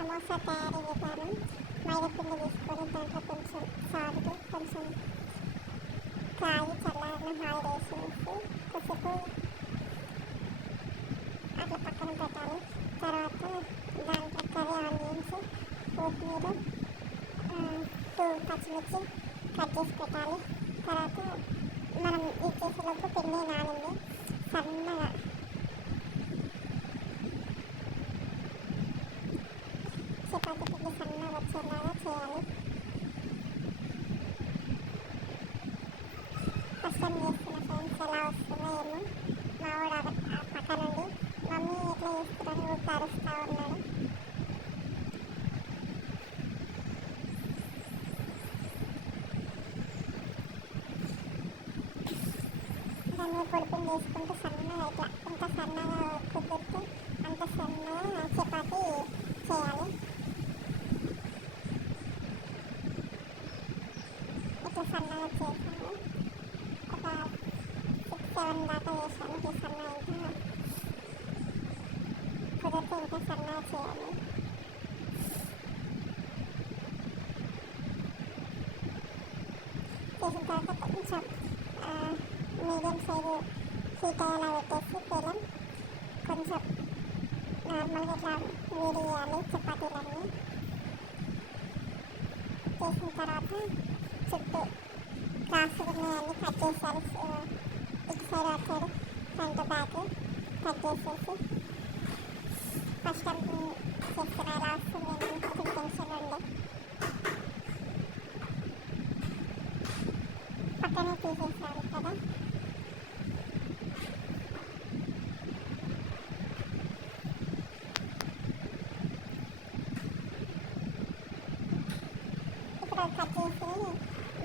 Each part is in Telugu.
సమోసా తయారీ విధానం. మైదా పిండి తీసుకొని దాంట్లో కొంచెం సాల్ట్, కొంచెం కాయి చల్లారిన ఆయిల్ వేసేసి కొద్దిసేపు అట్లా పక్కన పెట్టాలి. తర్వాత దాంట్లో కర్రీ ఆనియన్స్, కొత్తిమీర, 2 పచ్చిమిర్చి కట్ చేసి పెట్టాలి. తర్వాత మనం ఇది చేసేలోపు పిండి నానింది, సన్నగా చపాతీ పిండి సన్నగా వచ్చేలాగా చేయాలి. ఫస్ట్ టైం చేస్తున్న ఫ్రెండ్స్, ఎలా వస్తుందో ఏమో. మా వాడు పక్క నుండి మమ్మీ ఎట్లా చేస్తున్నారని ఊరికి అరుస్తూ ఉన్నాడు. దాన్ని పొడిపిండి వేసుకుంటూ సన్నగా ఇట్లా ఎంత సన్నగా కుదిరితే అంత సన్నగా చపాతీ చేయాలి. ఇట్లా సన్నగా చేసాను. ఒక 6-7 దాకా వేసాను. ఇట్లా సన్నగా ఇంకా కుదిరితే ఇంకా సన్నగా చేయాలి. చేసిన తర్వాత కొంచెం మీడియం సైజు హీట్ అయ్యేలా పెట్టేసి పేలం కొంచెం నార్మల్గా ఇట్లా వేడి చేయాలి చపాతీలన్నీ. చేసిన తర్వాత చుట్టూ క్రాస్ ఉన్నాయన్నీ కట్ చేసేయాలి. ఇటు సైడ్ అటు సైడ్ ఫ్రంట్ బ్యాక్ కట్ చేసేసి ఫస్ట్ టైం చేస్తున్నా, ఎలా వస్తుంది అని కొంచెం టెన్షన్ ఉండే. పక్కనే తీసేసాను కదా. ఇప్పుడు కట్ చేసి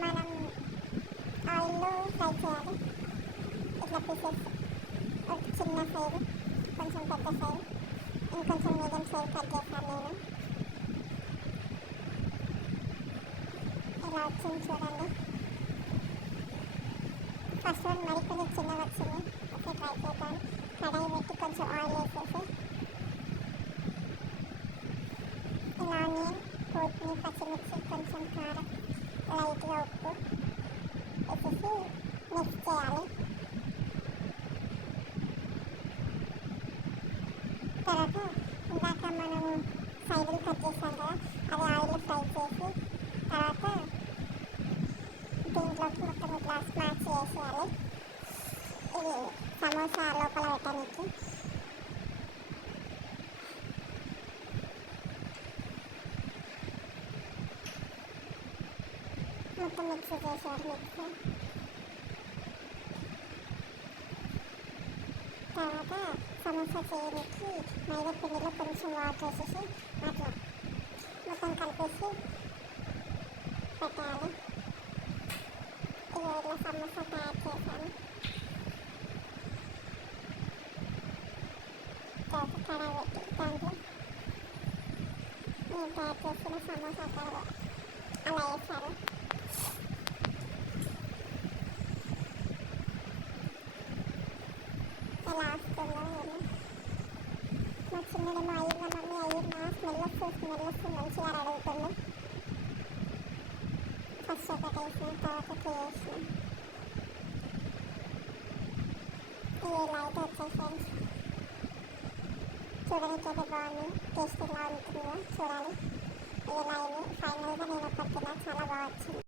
మనం ఆయిల్లో ఫ్రై చేయాలి. ఇట్లా పీసెస్ ఒక చిన్న సైజు, కొంచెం పెద్ద సైజు, ఇంకొంచెం మీడియం సైజు కట్ చేశాను నేను. ఇలా వచ్చింది చూడండి. ఫస్ట్ వన్ మరి కొంచెం చిన్నగా వచ్చింది. ఓకే, ట్రై చేద్దాం. కడాయి పెట్టి కొంచెం ఆయిల్ వేసేసి ఇలా ఆనియన్, కొత్తిమీర, పచ్చిమిర్చి, కొంచెం కారం, లైట్గా ఉప్పు వేసేసి మిక్స్ చేయాలి. తర్వాత ఇందాక మనం సైడ్లు కట్ చేసాం కదా, అది ఆయిల్ ఫ్రై చేసి తర్వాత దీంట్లోకి మొత్తం ఇట్లా స్మాష్ చేసేయాలి. ఇది సమోసా లోపల పెట్టడానికి. మొత్తం మిక్స్ చేసేయాలి. తర్వాత సమోసా చేయడానికి మైదా పిండిలో కొంచెం వాటర్ వేసేసి అట్లా మొత్తం కలిపేసి పెట్టాలి. ఇలా సమోసా తయారు చేశాను. తర్వాత కడాయి పెట్టి దాంట్లో నేను తయారు చేసిన సమోసా అలా వేసాను. ఎలా వస్తుందో ఏమో. మా చిన్నడేమో అయ్యిందా మమ్మీ, అయ్యిందా, స్మెల్ వస్తుంది మంచిగా అడుగుతుంది. ఫస్ట్ ఒకటి వేసిన తర్వాత 3 వేసిన. ఇది ఇలా అయితే వచ్చాయి ఫ్రెండ్స్. చూడడానికి అయితే బాగుంది, టేస్ట్ ఎలా ఉంటుందో చూడాలి. ఇది ఇలా అయింది. ఫైనల్గా నేను ఒకటి తిన్నా, చాలా బాగా వచ్చింది.